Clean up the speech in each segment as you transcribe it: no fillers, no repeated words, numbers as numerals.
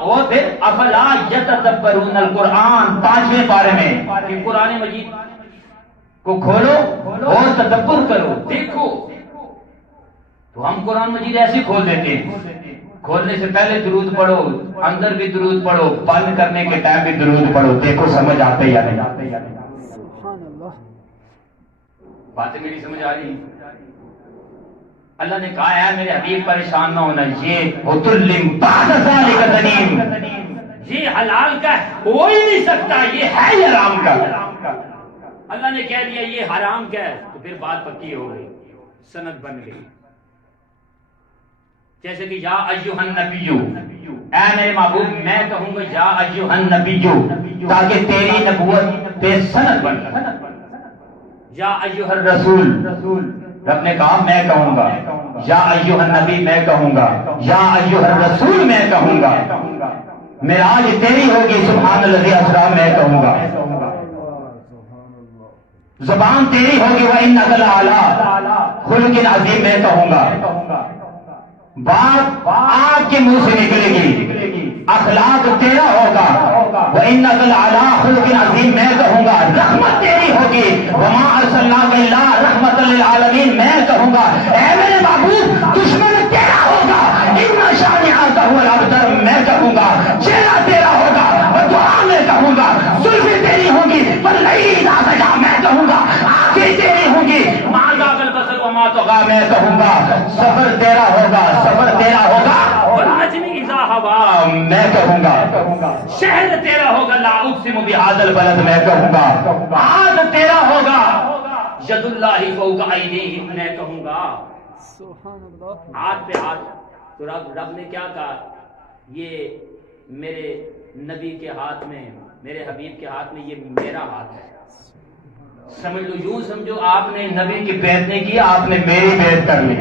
وہ پھر افلا یتدبرون القرآن 5ویں پارے میں کہ قرآن مجید کو کھولو اور تدبر کرو، دیکھو. تو ہم قرآن مجید ایسے کھول دیتے ہیں، کھولنے سے پہلے درود پڑھو، اندر بھی درود پڑھو، بند کرنے کے ٹائم بھی درود پڑھو، دیکھو سمجھ آتے یا نہیں. باتیں میری سمجھ آ رہی؟ اللہ نے کہا ہے میرے حبیب پریشان نہ ہونا، یہ اتلم بعد ذالک ذنیم، یہ حلال کا ہو ہی نہیں سکتا، یہ ہے ہی حرام کا. اللہ نے کہہ دیا یہ حرام کا ہے تو پھر بات پکی ہو گئی، سند بن گئی. جیسے کہ یا ایھا النبی، اے میرے محبوب میں کہوں گا یا ایھا النبی تاکہ تیری نبوت پہ سند بن جائے. یا ایھا الرسول، رب نے کہا میں کہوں گا. یا ایھا النبی میں کہوں گا، یا ایھا الرسول میں کہوں گا. معراج تیری ہوگی سبحان الذی اسریٰ میں کہوں گا. زبان تیری ہوگی وَإِنَّكَ لَعَلَىٰ خُلُقٍ عَظِيمٍ میں کہوں گا. بات آپ کے منہ سے نکلے گی، اخلاق تیرا ہوگا وَإِنَّكَ لَعَلَىٰ خُلُقٍ عَظِيمٍ میں کہوں گا. رحمت تیری ہوگی وَمَا أَرْسَلْنَاكَ إِلَّا رَحْمَةً لِلْعَالَمِينَ میں کہوں گا. اے میرے محبوب دشمن تیرا ہوگا إِنَّ شَانِئَكَ هُوَ الْأَبْتَرُ میں کہوں گا. چہرہ تیرا ہوگا اور دعا میں کہوں گا. زلفیں تیری ہوں گی وَاللَّيْلِ إِذَا سَجَىٰ میں کہوں گا. آنکھیں تیری ہوں گی مَا ذَاقَ الْبَصَرُ وَمَا طَغَىٰ میں کہوں گا. سفر تیرا ہوگا، سفر تیرا ہوگا وَالنَّجْمِ إِذَا هَوَىٰ میں کہوں گا. شہر تیرا ہوگا لا اقسم بهذا البلد میں کہوں گا. ہاتھ تیرا ہوگا ید اللہ فوق ایدیہم میں کہوں گا. ہاتھ پہ ہاتھ. تو رب نے کیا کہا؟ یہ میرے نبی کے ہاتھ میں، میرے حبیب کے ہاتھ میں، یہ میرا ہاتھ ہے. سمجھ لو، یوں سمجھو آپ نے نبی کی بیعت نہیں کی، آپ نے میری بیعت کر لی.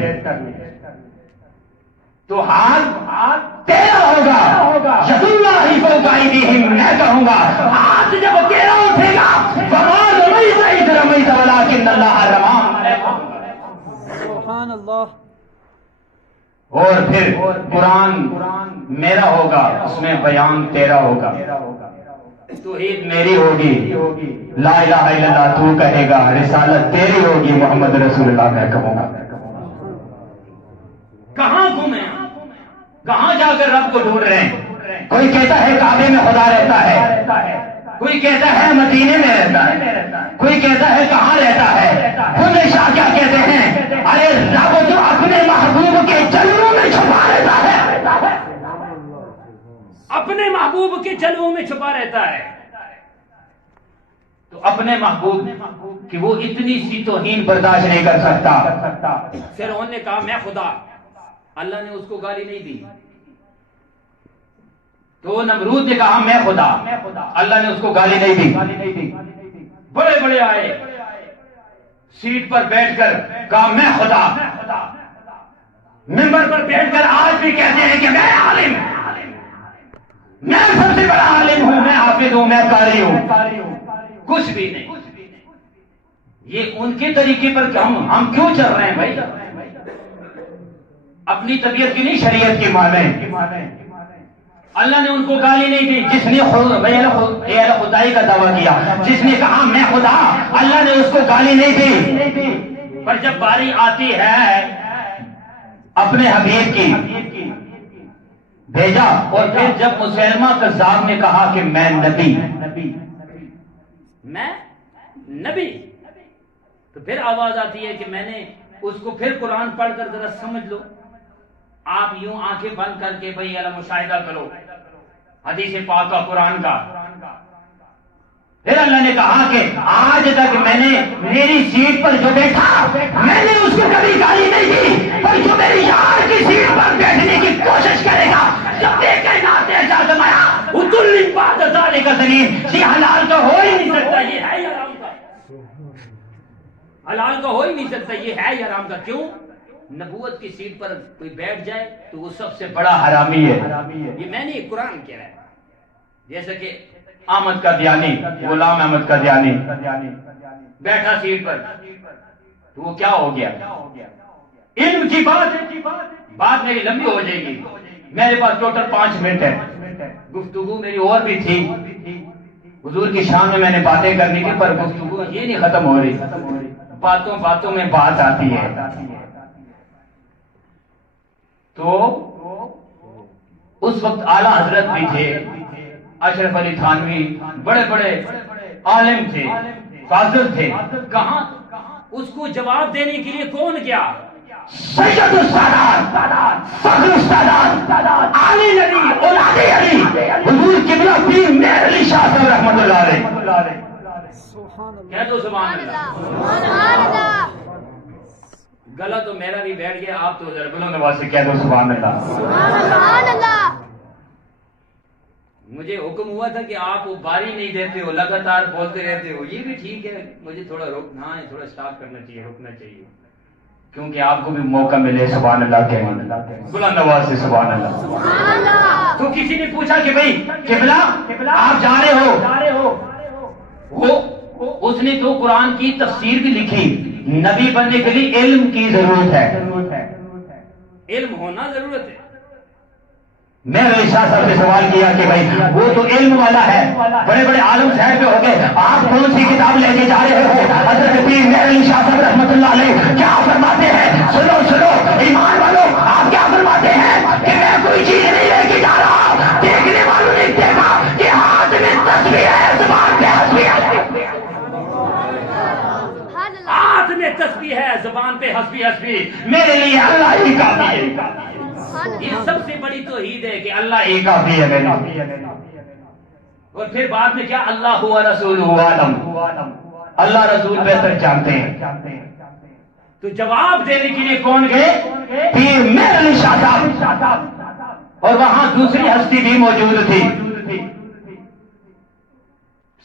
تو ہاتھ تیرا ہوگا ید اللہ فوق ایدیہم میں کہوں گا. ہاتھ جب تیرا اٹھے گا وما رمیت اذ رمیت ولکن اللہ رمی. سبحان اللہ. اور پھر قرآن میرا ہوگا، اس میں بیان تیرا ہوگا. توحید میری ہوگی، لا الہ الا اللہ تو کہے گا. رسالت تیری ہوگی، محمد رسول اللہ میں کہوں گا. کہاں گھومیں، کہاں جا کر رب کو ڈھونڈ رہے ہیں؟ کوئی کہتا ہے کعبے میں خدا رہتا ہے، کوئی کہتا ہے مدینے میں رہتا ہے، کوئی کہتا ہے کہاں رہتا ہے. خود شاہ کیا کہتے ہیں؟ ارے رب جو اپنے محبوب کے جلووں میں چھپا رہتا ہے، اپنے محبوب کے جلووں میں چھپا رہتا ہے. تو اپنے محبوب کہ وہ اتنی سی توہین برداشت نہیں کر سکتا. فرعون نے کہا میں خدا، اللہ نے اس کو گالی نہیں دی. تو نمرود نے کہا میں خدا، اللہ نے اس کو گالی نہیں دی. بڑے بڑے آئے سیٹ پر بیٹھ کر کہا میں خدا. ممبر پر بیٹھ کر آج بھی کہتے ہیں کہ میں عالم، میں سب سے بڑا عالم ہوں، میں حافظ ہوں، میں قاری ہوں. کچھ بھی نہیں. یہ ان کے طریقے پر ہم کیوں چل رہے ہیں بھائی؟ اپنی طبیعت کی نہیں، شریعت کی مانیں. اللہ نے ان کو گالی نہیں دی. جس نے خدائی کا دعویٰ کیا، جس نے کہا میں خدا، اللہ نے اس کو گالی نہیں دی. پر جب باری آتی ہے اپنے حبیب کی، بھیجا. اور پھر جب مسلمہ کذاب نے کہا کہ میں نبی، میں نبی، تو پھر آواز آتی ہے کہ میں نے اس کو پھر قرآن پڑھ کر ذرا سمجھ لو. آپ یوں آنکھیں بند کر کے بھئی اللہ مشاہدہ کرو حدیث پاک کا، قرآن کا. پھر اللہ نے کہا کہ آج تک میں نے میری سیٹ پر جو بیٹھا میں نے اس کو کبھی گالی نہیں دی، پر جو میری یار کی سیٹ پر بیٹھنے کی کوشش کرے گا جب دیکھے نہ تیجا زمایا اتلی بعد ذالک ذنیم. یہ حلال تو ہو ہی نہیں سکتا، یہ ہے حرام کا. حلال تو ہو ہی نہیں سکتا، یہ ہے حرام کا. کیوں؟ نبوت کی سیٹ پر کوئی بیٹھ جائے تو وہ سب سے بڑا حرامی ہے. یہ میں نہیں، قرآن کہہ رہا ہے. جیسے کہ احمد قادیانی، غلام احمد قادیانی بیٹھا سیٹ پر تو وہ کیا ہو گیا؟ علم کی بات میری لمبی ہو جائے گی. میرے پاس ٹوٹل 5 منٹ ہے. گفتگو میری اور بھی تھی، حضور کی شان میں نے باتیں کرنی تھی، پر گفتگو یہ نہیں ختم ہو رہی، باتوں باتوں میں بات آتی ہے۔ تو اس وقت اعلیٰ حضرت بھی تھے، اشرف علی تھانوی، بڑے بڑے عالم تھے، فاضل تھے، کہاں اس کو جواب دینے کے لیے کون گیا؟ سید السادات، فخر السادات، علی نبی، اولاد علی، حضور قبلہ پیر مہر علی شاہ صاحب رحمۃ اللہ علیہ۔ سبحان اللہ، کہہ دو سبحان اللہ۔ سبحان اللہ، گلا تو میرا بھی بیٹھ گیا، آپ تو ذرا بلند آواز سے کہہ دو سبحان اللہ۔ سبحان اللہ۔ مجھے حکم ہوا تھا کہ آپ وہ باری نہیں دیتے ہو، لگاتار بولتے رہتے ہو، یہ بھی ٹھیک ہے، مجھے تھوڑا رکنا ہے، تھوڑا سٹاپ کرنا چاہیے، رکنا چاہیے، کیونکہ آپ کو بھی موقع ملے سبحان اللہ کہنے، بلند آواز سے سبحان اللہ۔ سبحان اللہ۔ تو کسی نے پوچھا کہ بھئی قبلہ آپ جا رہے ہو، اس نے تو قرآن کی تفسیر بھی لکھی، نبی بننے کے لیے علم کی ضرورت ہے، علم ہونا ضرورت ہے۔ میں علی شاہ صاحب سے سوال کیا کہ بھائی وہ تو علم والا ہے، بڑے بڑے عالم شہر پہ ہو گئے، آپ کون سی کتاب لے کے جا رہے ہو؟ حضرت پیر مہر علی شاہ صاحب رحمۃ اللہ علیہ کیا فرماتے ہیں؟ سنو سنو ایمان والوں، آپ کیا فرماتے ہیں کہ میں کوئی چیز نہیں لے کے جا رہا، دیکھنے والوں نے دیکھا کہ ہاتھ میں تسبیح ہے، زبان پہ حسبی ہے، سبحان اللہ۔ ہاتھ میں تسبیح ہے، زبان پہ حسبی حسبی، میرے لیے اللہ ہی کافی ہے، یہ سب سے بڑی توحید ہے کہ اللہ اللہ ہی کافی ہے میرے لیے۔ اور پھر بعد میں کیا؟ اللہ ہوا رسول عالم، اللہ رسول بہتر جانتے ہیں۔ تو جواب دینے کے لیے کون گئے؟ پیر مہر علی شاہ صاحب، اور وہاں دوسری ہستی بھی موجود تھی،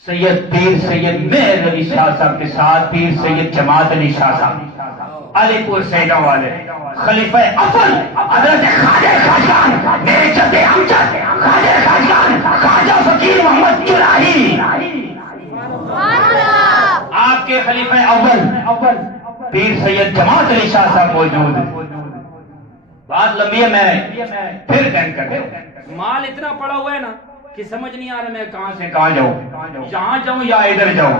سید پیر سید مہر علی شاہ صاحب کے ساتھ پیر سید جماعت علی شاہ صاحب، علی پور سیدہ والے، خلیفہ اول حضرت خواجہ خاجگان، میرے جد امجد خواجہ خاجگان، خواجہ فقیر محمد چراہی، سبحان اللہ۔ آپ کے خلیفہ اول پیر سید جماعت علی شاہ صاحب موجود ہیں۔ بات لمبی ہے، میں پھر کہیں کر مال اتنا پڑا ہوا ہے نا کہ سمجھ نہیں آ رہا میں کہاں سے کہاں جاؤں، جہاں جاؤں یا ادھر جاؤں۔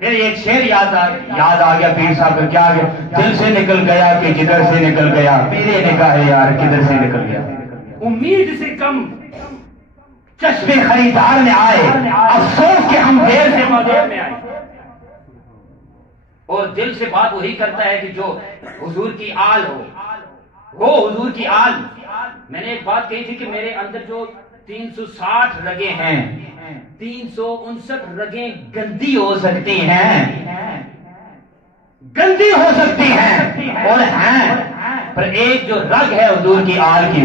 پھر ایک شعر یاد آ گیا پیر صاحب کا، کیا گیا؟ دل سے نکل گیا کہ جدھر سے نکل گیا، میرے نگاہ یار کدھر سے نکل گیا، امید سے کم چشمے خریدار میں آئے، افسوس کہ ہم دیر سے بازار میں آئے۔ اور دل سے بات وہی کرتا ہے کہ جو حضور کی آل ہو، وہ حضور کی آل۔ میں نے ایک بات کہی تھی کہ میرے اندر جو 360 رگیں ہیں، 359 رگیں گندی ہو سکتی ہیں، گندی ہو سکتی ہیں اور ہیں، پر ایک جو رگ ہے حضور کی آل کی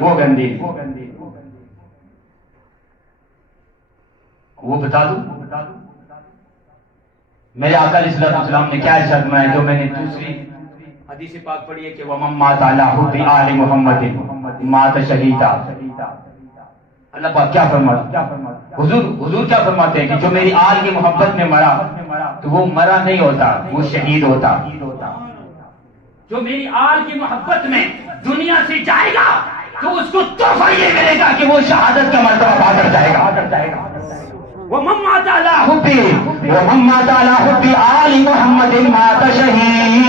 وہ گندی، وہ بتا دوں میرے آقا علیہ الصلوۃ والسلام نے کیا ارشاد فرمایا، جو میں نے دوسری حدیث پاک پڑھی ہے کہ وَمَن مَاتَ عَلَىٰ حُبِّ آلِ مُحَمَّدٍ مَاتَ شَهِیدًا۔ اللہ پاک کیا فرماتا، حضور کیا فرماتے ہیں کہ جو میری آل کی محبت میں مرا تو وہ مرا نہیں ہوتا، وہ شہید ہوتا۔ جو میری آل کی محبت میں دنیا سے جائے گا تو اس کو تحفہ یہ ملے گا کہ وہ شہادت کا مرتبہ پا کر جائے گا۔ وَمَن مَاتَ عَلَىٰ وَمَن مَاتَ عَلَىٰ حُبِّ آلِ مُحَمَّدٍ مَاتَ شَهِیدًا۔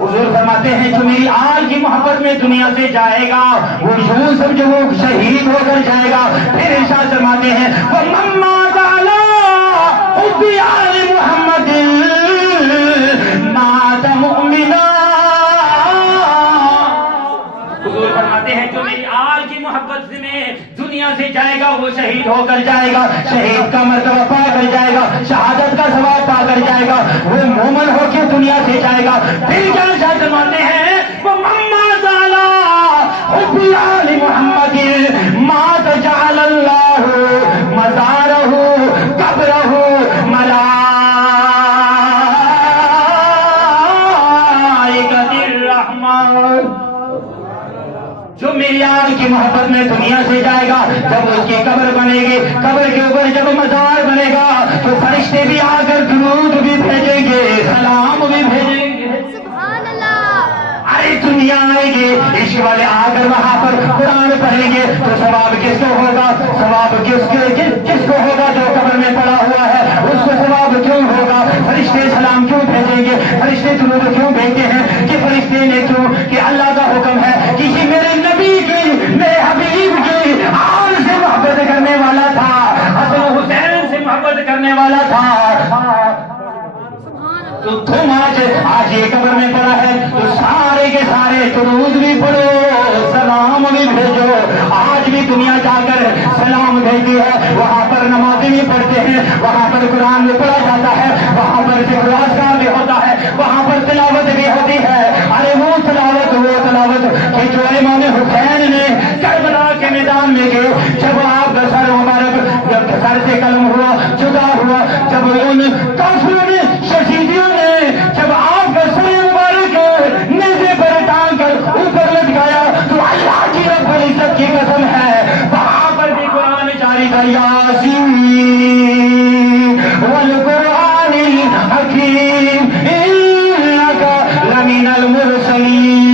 حضور فرماتے ہیں جو میری آل کی محبت میں دنیا سے جائے گا وہ یوں سمجھو وہ شہید ہو کر جائے گا۔ پھر ارشاد فرماتے ہیں وَمَن مَاتَ عَلَىٰ حُبِّ آلِ مُحَمَّدٍ مَاتَ مُؤْمِنًا۔ حضور فرماتے ہیں جو میری آل کی محبت میں دنیا سے جائے گا وہ شہید ہو کر جائے گا، شہید کا مرتبہ پا کر جائے گا، شہادت کا ثواب پا کر جائے گا، وہ مومن ہو کے دنیا سے جائے گا۔ پھر کیا ارشاد فرماتے ہیں وَمَن مَاتَ عَلَىٰ حُبِّ آلِ مُحَمَّدٍ مَاتَ جَعَلَ اللَّهُ مَزَارَهُ قَبْرَهُ مَلَائِکَةِ الرَّحْمَٰنِ۔ جو میری آل کی محبت میں دنیا سے جائے گا، جب اس کی قبر بنے گی، قبر کے اوپر جب مزار بنے گا تو فرشتے بھی آ کر درود بھی بھیجیں گے، سلام بھی بھیجیں گے۔ سبحان اللہ۔ دنیا آئیں گے، عشق والے آ کر وہاں پر قرآن پڑھیں گے تو ثواب کس کو ہوگا؟ ثواب کس کو ہوگا؟ جو قبر میں پڑا ہوا ہے اس کو ثواب کیوں ہوگا؟ فرشتے سلام کیوں بھیجیں گے؟ فرشتے درود کیوں بھیجتے ہیں؟ کہ فرشتے نے کیوں کہ اللہ کا حکم ہے کسی میرے نبی کی، میرے حبیب کی آل سے محبت کرنے والا تھا، حسن و حسین سے محبت کرنے والا تھا، تو تم آج یہ قبر میں پڑا ہے تو سارے کے سارے درود بھی پڑھو، سلام بھی بھیجو۔ آج بھی دنیا جا کر سلام بھیجتی ہے، وہاں پر نمازیں بھی پڑھتے ہیں، وہاں پر قرآن بھی پڑھا جاتا ہے، وہاں پر ذکر و اذکار بھی ہوتا ہے، وہاں پر تلاوت بھی ہوتی ہے۔ ارے وہ تلاوت کہ جو امام حسین نے کربلا کے میدان میں گئے، جب آپ کا سر مبارک جب سر سے قلم ہوا، جدا ہوا، جب ان کافروں نے شہیدیوں نے جب آپ کا سر مبارک نیزے پر ٹانگ کر اوپر لٹکایا تو اللہ کی رب العزت کی قسم ہے وہاں پر بھی قرآن جاری تھا، یاسین والقرآن الحکیم انک لمن المرسلین۔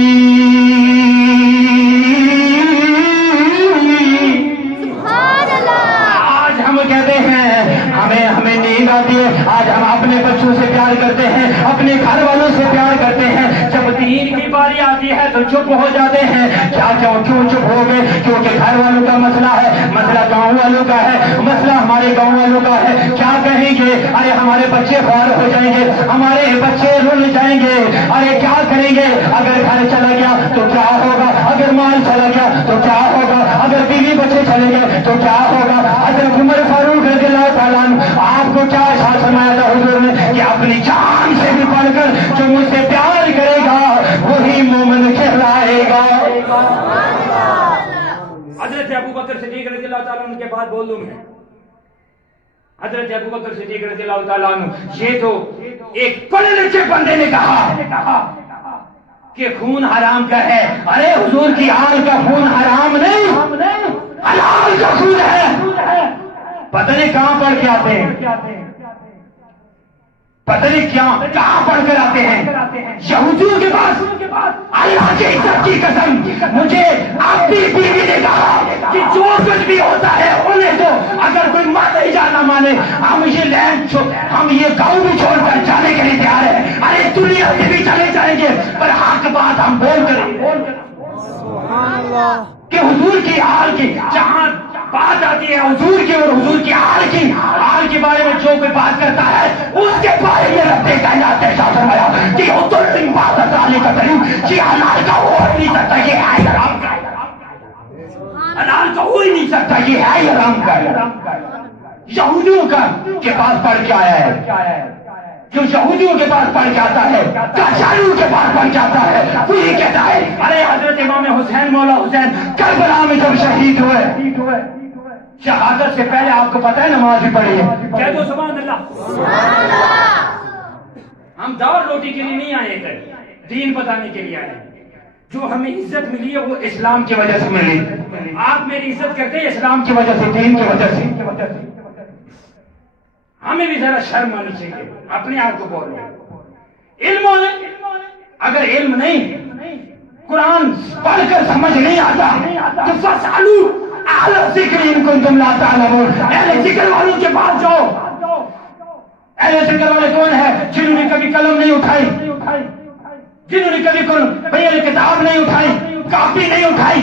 آج ہم کہتے ہیں ہمیں نیند آتی ہے، آج ہم اپنے بچوں سے پیار کرتے ہیں، اپنے گھر والوں سے پیار کرتے ہیں، جب دین کی باری آتی ہے تو چپ ہو جاتے ہیں۔ کیوں چپ ہو گئے؟ کیونکہ گھر والوں کا مسئلہ ہے، مسئلہ گاؤں والوں کا ہے، مسئلہ ہمارے گاؤں والوں کا ہے۔ کیا کہیں گے؟ ارے ہمارے بچے خوار ہو جائیں گے، ہمارے بچے رل جائیں گے، ارے کیا کریں گے؟ اگر گھر چلا گیا تو کیا ہوگا؟ اگر مال چلا گیا تو کیا ہوگا؟ اگر بیوی بچے چلے گئے تو کیا ہوگا؟ حضرت عمر فاروق رضی اللہ تعالیٰ عنہ آپ کو کیا ارشاد فرمایا تھا حضور نے کہ اپنی جان سے بھی بڑھ کر جو مجھ سے پیار کرے گا وہی مومن کہلائے گا۔ حضرت ابوبکر صدیق رضی اللہ تعالیٰ عنہ کے بعد بول دوں میں، حضرت ابوبکر صدیق رضی اللہ تعالیٰ عنہ، یہ تو ایک پڑھے لکھے بندے نے کہا کہ خون حرام کا ہے۔ ارے حضور کی آل کا خون حرام نہیں، حلال کا خون ہے۔ پتہ نہیں کہاں پڑھ کے آتے ہیں، پتہ نہیں کہاں پڑھ کر آتے ہیں یہودیوں کے پاس۔ اللہ کی عزت کی قسم مجھے اپنی بیوی نے کہا کہ جو کچھ بھی ہوتا ہے انہیں تو اگر کوئی مانے یا نہ مانے ہم یہ لینڈ ہم یہ گاؤں بھی چھوڑ کر جانے کے لیے تیار ہیں، ارے دنیا سے بھی چلے جائیں گے پر حق بات ہم بول کر کہ حضور کی آل کی جہاں بات آتی ہے حضور کی اور حضور کی آل کے بارے میں جو کوئی بات کرتا ہے اس کے بارے میں رب نے کائنات نے ارشاد فرمایا کہ حضور بات علی کا کریم کہ حلال کا ہو ہی نہیں سکتا، یہ ہے حرام کا، حلال کا ہو ہی نہیں سکتا، یہ ہے حرام کا۔ یہودیوں کا کے پاس پڑھ کے آیا ہے، جو یہودیوں کے پاس پڑھ کے آتا ہے، قادیانیوں کے پاس پڑھ کے آتا ہے، وہ یہ کہتا ہے ارے حضرت امام حسین مولا حسین کربلا میں جب شہید ہوئے، شہادت سے پہلے آپ کو پتہ ہے نماز بھی پڑھی ہے۔ کہہ دو سبحان اللہ۔ ہم دور روٹی کے لیے نہیں آئے تھے، دین بتانے کے لیے آئے۔ جو ہمیں عزت ملی ہے وہ اسلام کی وجہ سے ملی۔ آپ میری عزت کرتے ہیں اسلام کی وجہ سے، دین کی وجہ سے۔ ہمیں بھی ذرا شرم آنی چاہیے، اپنے آپ کو بولو۔ علم اگر علم نہیں، قرآن پڑھ کر سمجھ نہیں آتا تو فاسالو اہل ذکر ان کنتم لا تعلمون، اہل ذکر والوں کے پاس جاؤ۔ اہل ذکر والے کون ہیں؟ جنہوں نے کبھی قلم نہیں اٹھائی، جنہوں نے کبھی کوئی کتاب نہیں اٹھائی، کاپی نہیں اٹھائی،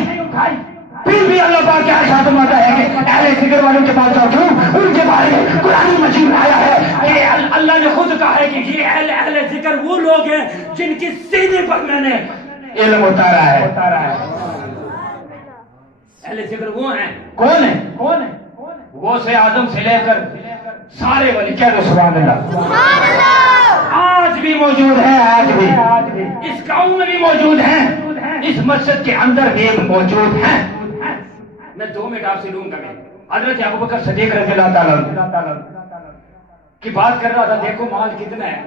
پھر بھی اللہ پاک کیا ارشاد فرماتا ہے کہ اہل ذکر والوں کے پاس جاؤ۔ کیوں؟ ان کے بارے میں قرآن مجید میں آیا ہے کہ اللہ نے خود کہا ہے کہ یہ اہل ذکر وہ لوگ ہیں جن کے سینے پر میں نے علم اتارا ہے۔ اہل ذکر وہ ہیں، کون ہے؟ وہ سے آدم سے لے کر سارے ولی، کہہ دو سبحان اللہ۔ آج بھی موجود ہیں، آج بھی اس گاؤں میں بھی موجود ہیں، اس مسجد کے اندر بھی موجود ہیں۔ میں 2 منٹ آپ سے لوں گا۔ میں حضرت ابوبکر صدیق رضی اللہ تعالیٰ کی بات کر رہا تھا، دیکھو مال کتنا ہے،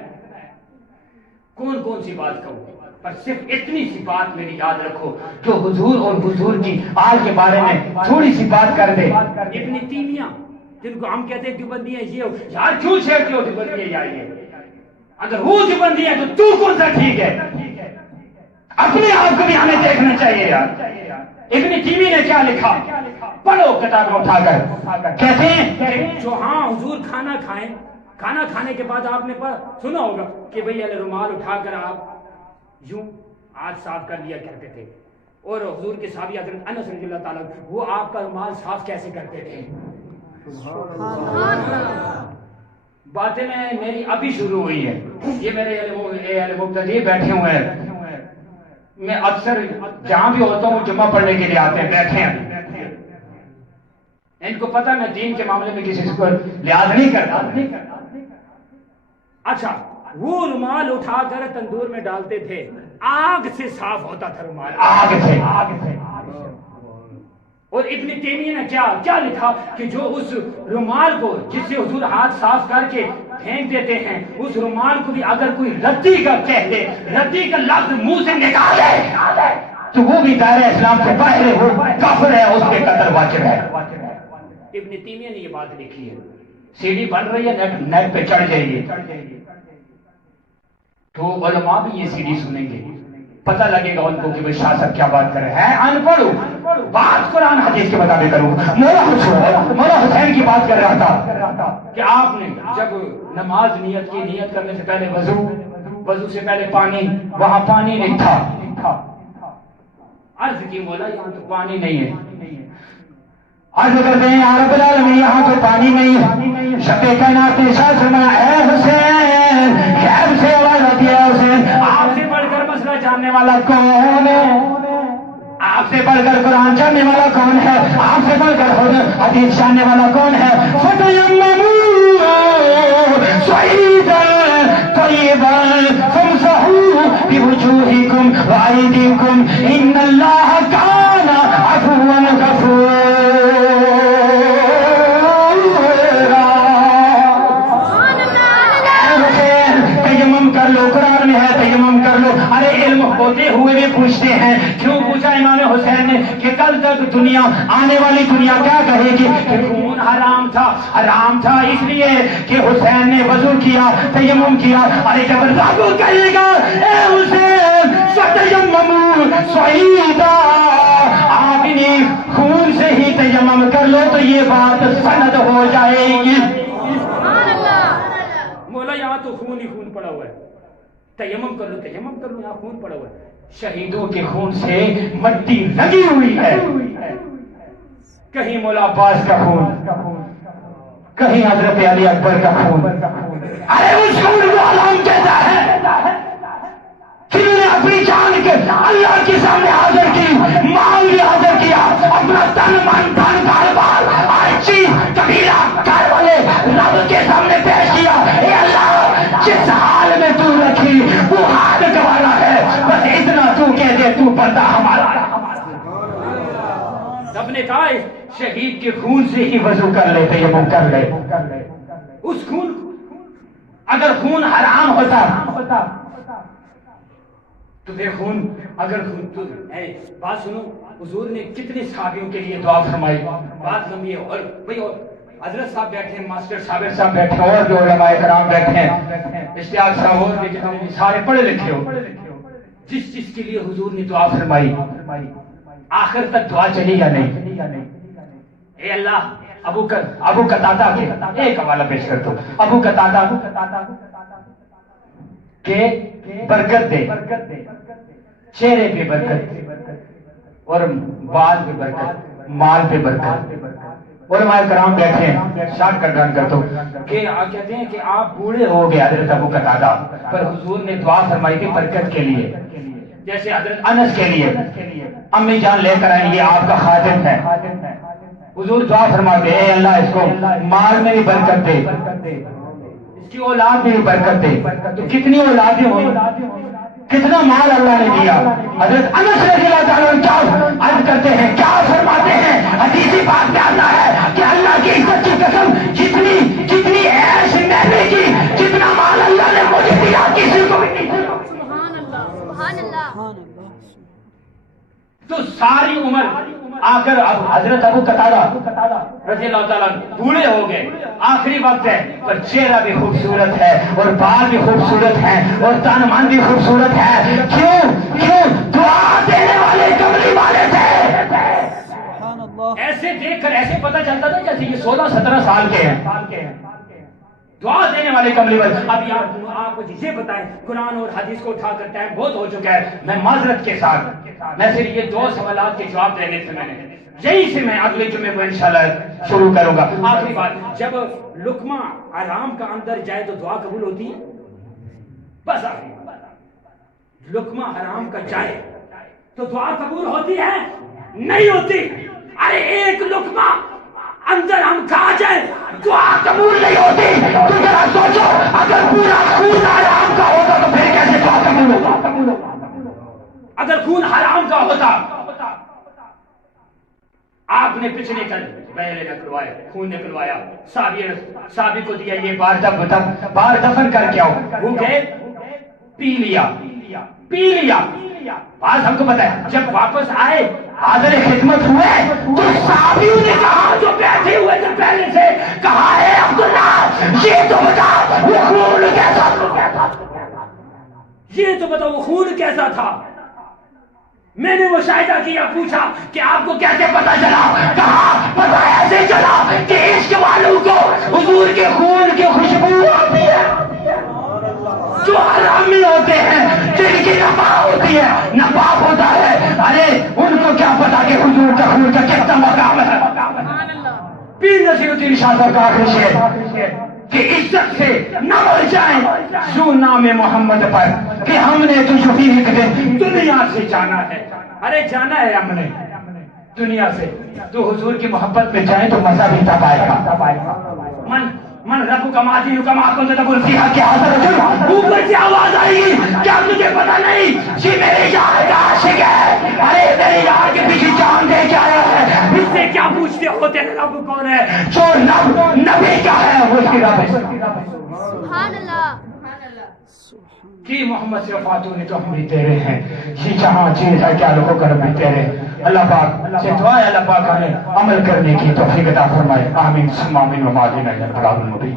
کون سی بات کہوں، پر صرف اتنی سی بات میری یاد رکھو جو حضور اور حضور کی آل کے بارے میں تھوڑی سی بات کر دے۔ ابن تیمیہ جن کو ہم کہتے ہیں دیوبندی ہے، یہ یار کیوں چھیڑتے ہو دیوبندی ہے، اگر وہ دیوبندی ہے تو کون سا ٹھیک ہے؟ اپنے آپ کو بھی ہمیں دیکھنا چاہیے یار. ابن تیمیہ نے کیا لکھا؟ پڑھو کتاب اٹھا کر. کہتے ہیں جو ہاں حضور کھانا کھائیں، کھانا کھانے کے بعد آپ نے سنا ہوگا کہ بھئی رومال اٹھا کر آپ یوں ہاتھ صاف کر لیا کرتے تھے. اور حضور کے صحابی حضرت انس رضی اللہ تعالیٰ وہ آپ کا رومال صاف کیسے کرتے تھے؟ باتیں میری ابھی شروع ہوئی ہے. یہ میرے اہل مقتدی بیٹھے ہوئے ہیں. میں اکثر جہاں بھی ہوتا ہوں جمعہ پڑھنے کے لیے آتے ہیں، بیٹھے ہیں. ان کو پتہ میں دین کے معاملے میں کسی کو لحاظ نہیں کرتا. اچھا، وہ رومال اٹھا کر تندور میں ڈالتے تھے، آگ سے صاف ہوتا تھا رومال، آگ سے. اور ابن تیمیہ نے کیا لکھا کہ جو اس رومال کو جس سے حضور ہاتھ صاف کر کے پھینک دیتے ہیں، اس رومال کو بھی اگر کوئی ردی کا کہہ دے، ردی کا لفظ منہ سے نکالے تو وہ بھی دائرہ اسلام سے باہر ہے، وہ کافر ہے، اس پہ قتل واجب ہے. ابن تیمیہ نے یہ بات لکھی ہے. سی ڈی بن رہی ہے، نیٹ پہ چڑھ جائیے تو علماء بھی یہ سی ڈی سنیں گے، پتہ لگے گا ان کو کہ شاہ صاحب کیا بات کر رہے ہیں. ان پڑھو بات قرآن حدیث کے مطابق کروں. مولا حسین کی بات کر رہا تھا کہ آپ نے جب نماز نیت کی، نیت کرنے سے پہلے وضو سے پہلے پانی، وہاں پانی نہیں تھا. عرض کی مولا یہاں تو پانی نہیں ہے. عرض کرتے ہیں یا رب العالمین یہاں تو پانی نہیں ہے. شب کائنات نے ارشاد فرمایا اے حسین، غیب سے آواز آتی ہے حسین آپ سے بڑھ کر مسئلہ جاننے والا کون ہے؟ آپ سے بڑھ کر قرآن جاننے والا کون ہے؟ آپ سے بڑھ کر حدیث جاننے والا کون ہے؟ فتیمموا صعیدا طیبا فامسحوا بوجوہکم وایدیکم ان اللہ کان عفوا غفورا. قرآن میں ہے تیمم کر لو. ارے علم ہوتے ہوئے بھی پوچھتے ہیں. کیوں پوچھا امام حسین نے کہ کل تک دنیا، آنے والی دنیا کیا کہے گی کہ خون حرام تھا اس لیے کہ حسین نے وضو کیا، تیمم کیا. ارے جب رب کہے گا اے حسین فتیمموا صعیدا، آپ انہیں خون سے ہی تیمم کر لو تو یہ بات سند ہو جائے گی. مولا یہاں تو خون ہی خون پڑا ہوا ہے، تیمم کر لو یہاں خون پڑا ہوا ہے. شہیدوں کے خون سے مٹی لگی ہوئی ہے. کہیں مولا عباس کا خون، کہیں حضرت علی اکبر کا خون. ارے اس خون کو علام کہتا ہے جنہوں نے اپنی جان کے اللہ کے سامنے حاضر کی، مال بھی حاضر کیا، اپنا تن من دھن بار بار ہر چیز کبیرہ کر والے رب کے سامنے پیش کیا. اے اللہ جس حال میں تو رکھی وہ حال گوارا ہے، بس اتنا تو کہہ دے تو بندہ ہمارا. رب نے کہا شہید کے خون سے ہی وضو کر لے، تیمم کر لے. اس خون اگر خون حرام ہوتا تو پھر خون اگر خون تو بات سنو، حضور نے کتنے صحابیوں کے لیے دعا فرمائی. بات لمبی ہے. اور بھئی اور حضرت صاحب بیٹھے ہیں، ماسٹر صاحب بیٹھے ہیں، اور جو علماء کرام بیٹھے ہیں، اشتیاق صاحب اور بھی جتنے بھی سارے پڑھے لکھے ہو، جس کے لیے حضور نے دعا فرمائی آخر تک دعا چلی یا نہیں؟ اے اللہ ابو قتادہ کے ایک حوالہ پیش کر دو. ابو قتادہ کہ برکت دے، چہرے پہ برکت اور بال پہ برکت، مال پہ برکت. علماء کرام بیٹھے ہیں، شارٹ کٹ ڈن کر دو کہ کہتے ہیں کہ آپ بوڑھے ہو گئے حضرت ابو قتادہ، پر حضور نے دعا فرمائی تھی برکت کے لیے. جیسے حضرت انس کے لیے امی جان لے کر آئیں، یہ آپ کا خادم ہے. حضور دعا فرماتے اے اللہ اس کو مال میں بھی برکت دے، اس کی اولاد میں بھی برکت دے. تو کتنی اولادیں ہوئی، کتنا مال اللہ نے دیا. حضرت انس رضی اللہ تعالیٰ کیا عرض کرتے ہیں، کیا فرماتے ہیں، حدیثی بات میں آتا ہے کہ اللہ کی عزت کی قسم جتنی عیش میں نے کی، جتنا مال اللہ نے مجھے دیا کسی کو بھی نہیں دیا. سبحان اللہ. تو ساری عمر آ کر حضرت ابو قتادہ رضی اللہ تعالیٰ بوڑھے ہو گئے، آخری وقت ہے، پر چہرہ بھی خوبصورت ہے اور بال بھی خوبصورت ہے اور تن من بھی خوبصورت ہے. کیوں پتہ چلتا تھا جیسے یہ 16-17 سال کے ہیں، دعا دینے والے کملی والے. ابھی آپ مجھے یہ بتائیں، قرآن اور حدیث کو اٹھا کر ٹائم بہت ہو چکا ہے. میں معذرت کے ساتھ میں صرف یہ 2 سوالات کے جواب دینے تھے میں نے، یہی سے میں اگلے جمعے کو انشاءاللہ شروع کروں گا. آخری بات، جب لقمہ حرام کا اندر جائے تو دعا قبول ہوتی ہے؟ بس آخری بات، لقمہ حرام کا جائے تو دعا قبول ہوتی ہے؟ نہیں ہوتی. ارے ایک لقمہ اندر ہم کھا جائیں دعا قبول نہیں ہوتی. تو ذرا سوچو، اگر پورا خون حرام کا ہوتا تو پھر کیسے دعا قبول ہوتا؟ اگر خون حرام کا ہوتا، آپ نے پچھلے کل بیلے نکلوایا، خون نکلوایا، صحابی کو دیا، یہ بار دفن کر کے آؤ. وہ گئے، پی لیا. آج ہم کو پتا ہے جب واپس آئے حاضر خدمت ہوئے تو صحابیوں نے کہا، جو بیٹھے ہوئے تھے پہلے سے، کہا ہے عبداللہ یہ تو بتا وہ خون کیسا تھا، یہ تو بتا وہ خون کیسا تھا. میں نے وہ شاہدہ کیا، پوچھا کہ آپ کو کیسے پتا چلا؟ کہا پتا ایسے چلا کہ عشق والوں کو حضور کے خون کی خوشبو آتی ہے. جو حرامی ہوتے ہیں، جن کی نفاق ہوتی ہے، نفاق ہوتا ہے، ارے ان کو کیا پتا کہ حضور کا خون کا کتنا مقام ہے. پیر نصیر الدین شاہ صاحب کا آخری شعر کہ عزت سے نہ مر جائیں جو نام محمد پر، کہ ہم نے تجھے بھی ایک دن دنیا سے جانا ہے. ارے جانا ہے ہم نے دنیا سے، تو حضور کی محبت میں جائیں تو مزہ بھی تب آئے گا. من رب کا ماضی کما کن تقول فیہا کیا حضرت، اوپر سے آواز آئی، کیا تجھے پتا نہیں یہ میرے یار کا عاشق ہے؟ ارے میرے یار کے پیچھے جان دے کے آیا ہے. اس سے کیا پوچھتے ہو تیرے رب کون ہے؟ جو رب نبی کا ہے وہ اس کی رب ہے. سبحان اللہ. کہ محمد سے وفاتوں نے تو ہم بھی تیرے ہیں، یہ جہاں چیز ہے کیا لوگوں کرم بھی تیرے. اللہ پاک سے دعا ہے اللہ پاک ہمیں عمل کرنے کی توفیق عطا فرمائے. آمین ثم آمین. وما علینا الا البلاغ المبین.